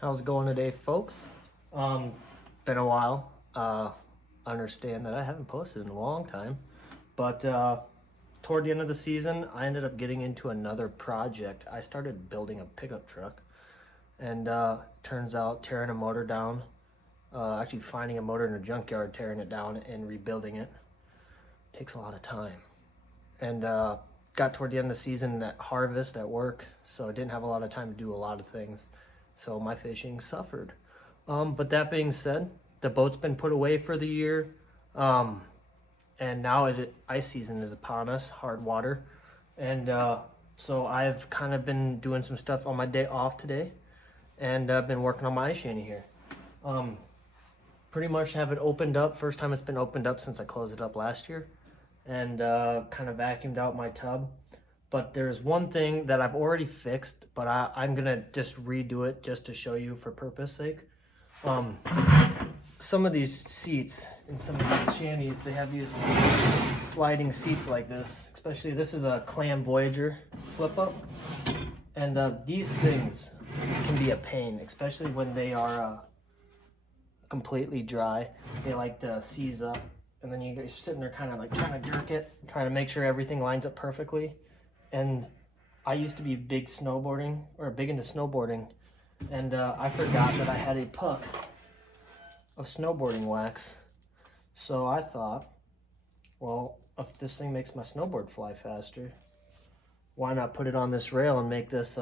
How's it going today, folks? Been a while. Understand that I haven't posted in a long time, but toward the end of the season, I ended up getting into another project. I started building a pickup truck, and turns out tearing a motor down, actually finding a motor in a junkyard, tearing it down, and rebuilding it takes a lot of time. And got toward the end of the season, that harvest at work, so I didn't have a lot of time to do a lot of things. So my fishing suffered. But that being said, the boat's been put away for the year. And now ice season is upon us, hard water. And so I've kind of been doing some stuff on my day off today. And I've been working on my ice shanty here. Pretty much have it opened up. First time it's been opened up since I closed it up last year. And kind of vacuumed out my tub. But there's one thing that I've already fixed, but I'm gonna just redo it just to show you for purpose sake. Some of these seats in some of these shanties, they have these sliding seats like this. Especially this is a Clam Voyager flip up. And these things can be a pain, especially when they are completely dry. They like to seize up. And then you're sitting there kind of like trying to jerk it, trying to make sure everything lines up perfectly. And I used to be big into snowboarding, and I forgot that I had a puck of snowboarding wax. So I thought, well, if this thing makes my snowboard fly faster, why not put it on this rail and make this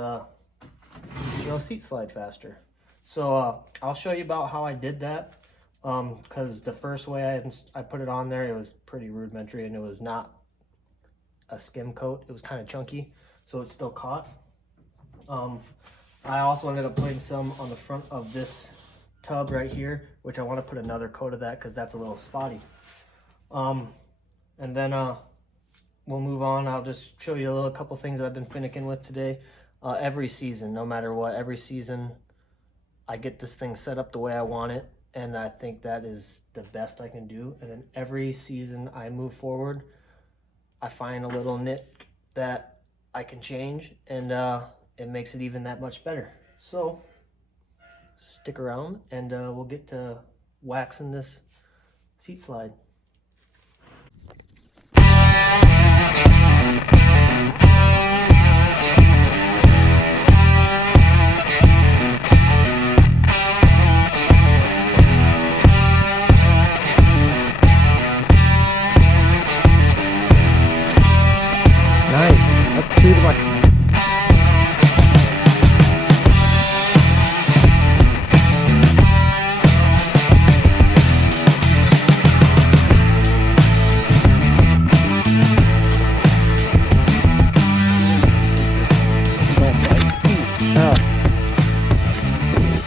seat slide faster? So I'll show you about how I did that, because the first way I put it on there, it was pretty rudimentary, and it was not a skim coat. It was kind of chunky, so it still caught. I also ended up putting some on the front of this tub right here, which I want to put another coat of that because that's a little spotty. And then we'll move on. I'll just show you a couple things that I've been finicking with today. Every season, no matter what, every season I get this thing set up the way I want it, and I think that is the best I can do. And then every season I move forward, I find a little nit that I can change, and it makes it even that much better. So stick around, and we'll get to waxing this seat slide. That's two to my...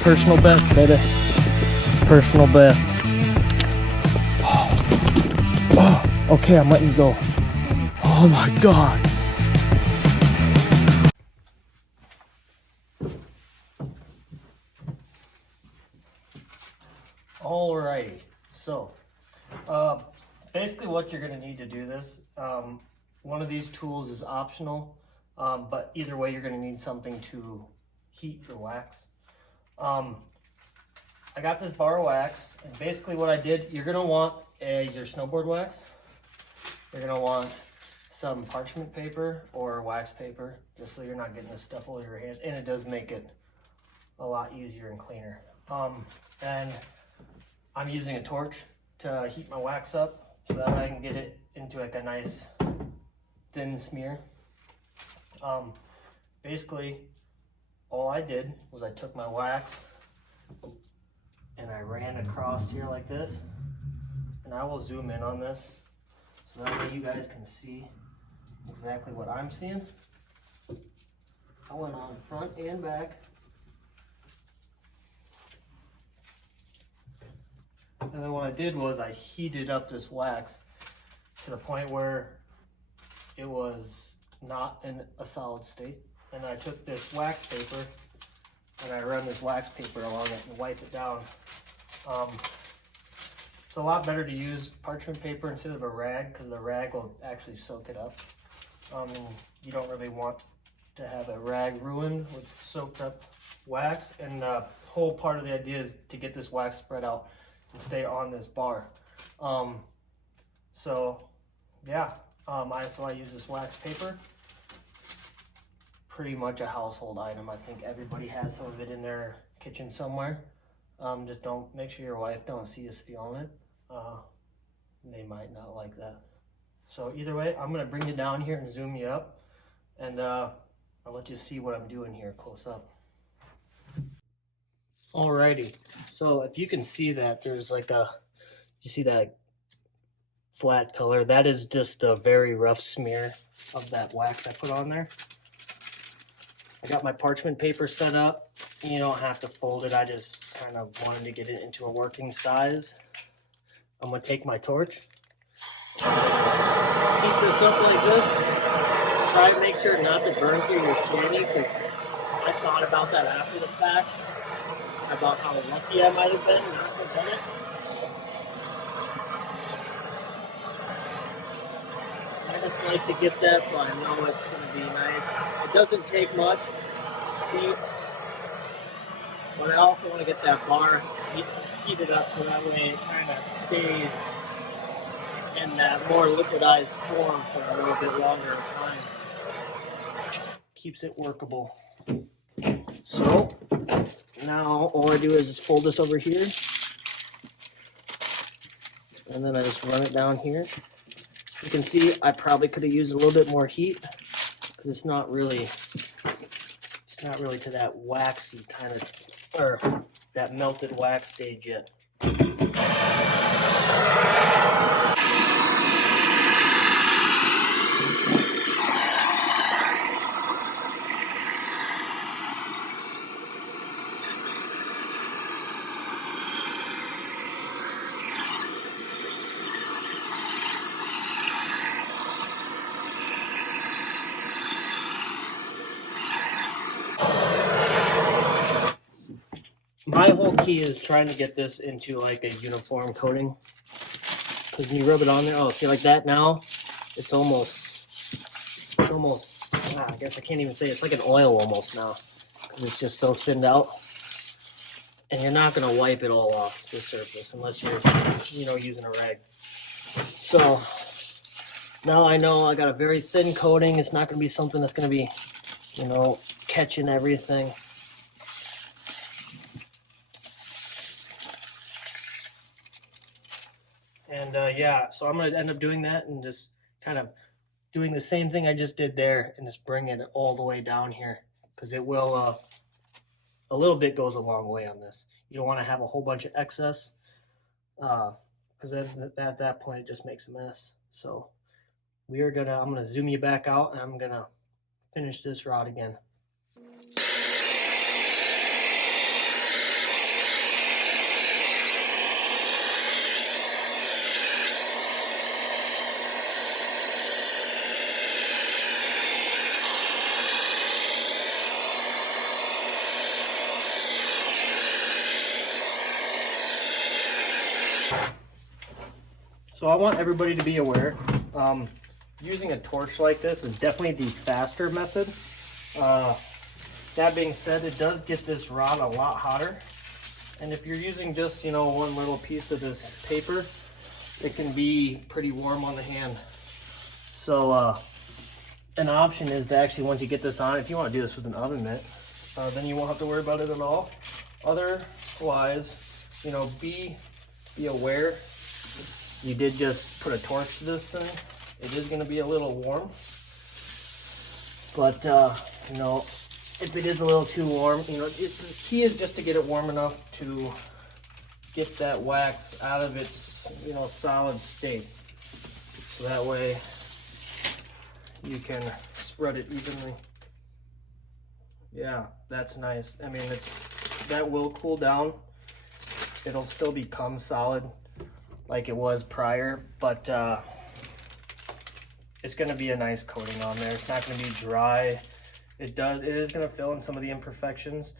Personal best, baby. Personal best. Oh, okay, I'm letting you go. Oh my God. Alrighty, so basically what you're going to need to do this, one of these tools is optional, but either way you're going to need something to heat your wax. I got this bar wax, and basically what I did, you're going to want your snowboard wax. You're going to want some parchment paper or wax paper, just so you're not getting this stuff all over your hands, and it does make it a lot easier and cleaner. And I'm using a torch to heat my wax up so that I can get it into like a nice thin smear. Basically, all I did was I took my wax and I ran across here like this, and I will zoom in on this so that way you guys can see exactly what I'm seeing. I went on front and back. And then what I did was I heated up this wax to the point where it was not in a solid state. And I took this wax paper and I run this wax paper along it and wipe it down. It's a lot better to use parchment paper instead of a rag, because the rag will actually soak it up. And you don't really want to have a rag ruined with soaked up wax, and the whole part of the idea is to get this wax spread out and stay on this bar. So yeah, I use this wax paper. Pretty much a household item. I think everybody has some of it in their kitchen somewhere. Just don't make sure your wife don't see you stealing it. They might not like that. So either way, I'm gonna bring you down here and zoom you up, and I'll let you see what I'm doing here close up. Alrighty, so if you can see that there's like you see that flat color? That is just a very rough smear of that wax I put on there. I got my parchment paper set up. You don't have to fold it. I just kind of wanted to get it into a working size. I'm gonna take my torch, heat this up like this. Try to make sure not to burn through your shanty, because I thought about that after the fact, about how lucky I might have been not to have done it. I just like to get that so I know it's going to be nice. It doesn't take much heat, but I also want to get that bar heated up so that way it kind of stays in that more liquidized form for a little bit longer time. Keeps it workable. So now all I do is just fold this over here, and then I just run it down here. You can see I probably could have used a little bit more heat, because it's not really to that waxy kind of, or that melted wax stage yet. My whole key is trying to get this into like a uniform coating, because when you rub it on there, oh, see like that now, it's almost, I guess I can't even say, it's like an oil almost now, because it's just so thinned out. And you're not going to wipe it all off the surface unless you're, using a rag. So now I know I got a very thin coating. It's not going to be something that's going to be, catching everything. And yeah, so I'm going to end up doing that and just kind of doing the same thing I just did there and just bringing it all the way down here, because it will, a little bit goes a long way on this. You don't want to have a whole bunch of excess, because at that point it just makes a mess. So I'm going to zoom you back out, and I'm going to finish this rod again. So I want everybody to be aware, using a torch like this is definitely the faster method. That being said, it does get this rod a lot hotter. And if you're using just, one little piece of this paper, it can be pretty warm on the hand. So an option is to actually, once you get this on, if you want to do this with an oven mitt, then you won't have to worry about it at all. Otherwise, be aware. You did just put a torch to this thing. It is going to be a little warm. But, if it is a little too warm, the key is just to get it warm enough to get that wax out of its, solid state. So that way you can spread it evenly. Yeah, that's nice. I mean, that will cool down. It'll still become solid like it was prior, but it's going to be a nice coating on there. It's not going to be dry. It is going to fill in some of the imperfections.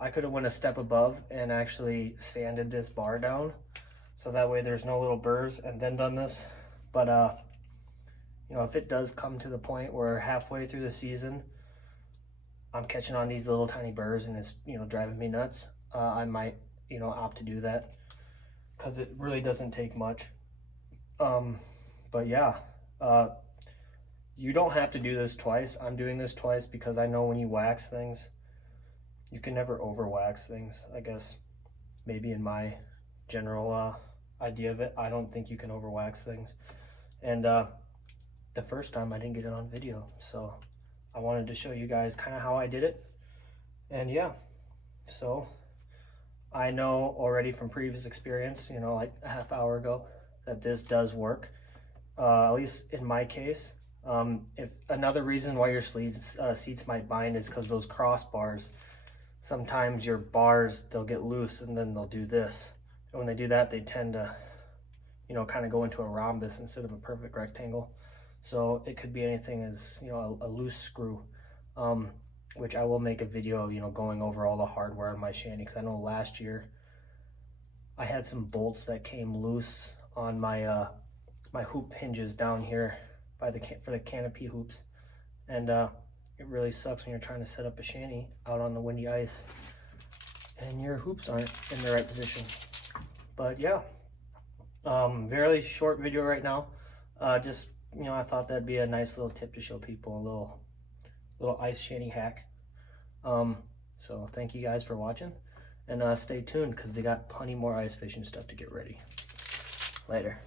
I could have went a step above and actually sanded this bar down, so that way there's no little burrs, and then done this. But if it does come to the point where halfway through the season I'm catching on these little tiny burrs and it's, you know, driving me nuts, I might, you know, opt to do that because it really doesn't take much. But yeah, you don't have to do this twice. I'm doing this twice because I know when you wax things, you can never over wax things. I guess maybe in my general idea of it, I don't think you can over wax things. And the first time I didn't get it on video, so I wanted to show you guys kind of how I did it. And yeah, so I know already from previous experience, you know, like a half hour ago, that this does work, at least in my case. If another reason why your seats might bind is because those crossbars, sometimes your bars, they'll get loose and then they'll do this. And when they do that, they tend to, you know, kind of go into a rhombus instead of a perfect rectangle. So it could be anything as, you know, a loose screw, which I will make a video, you know, going over all the hardware on my shanty, because I know last year I had some bolts that came loose on my my hoop hinges down here by for the canopy hoops, and it really sucks when you're trying to set up a shanty out on the windy ice and your hoops aren't in the right position. But yeah, very short video right now. Just, you know, I thought that'd be a nice little tip to show people, a little ice shanty hack. So thank you guys for watching, and stay tuned because they got plenty more ice fishing stuff to get ready. Later.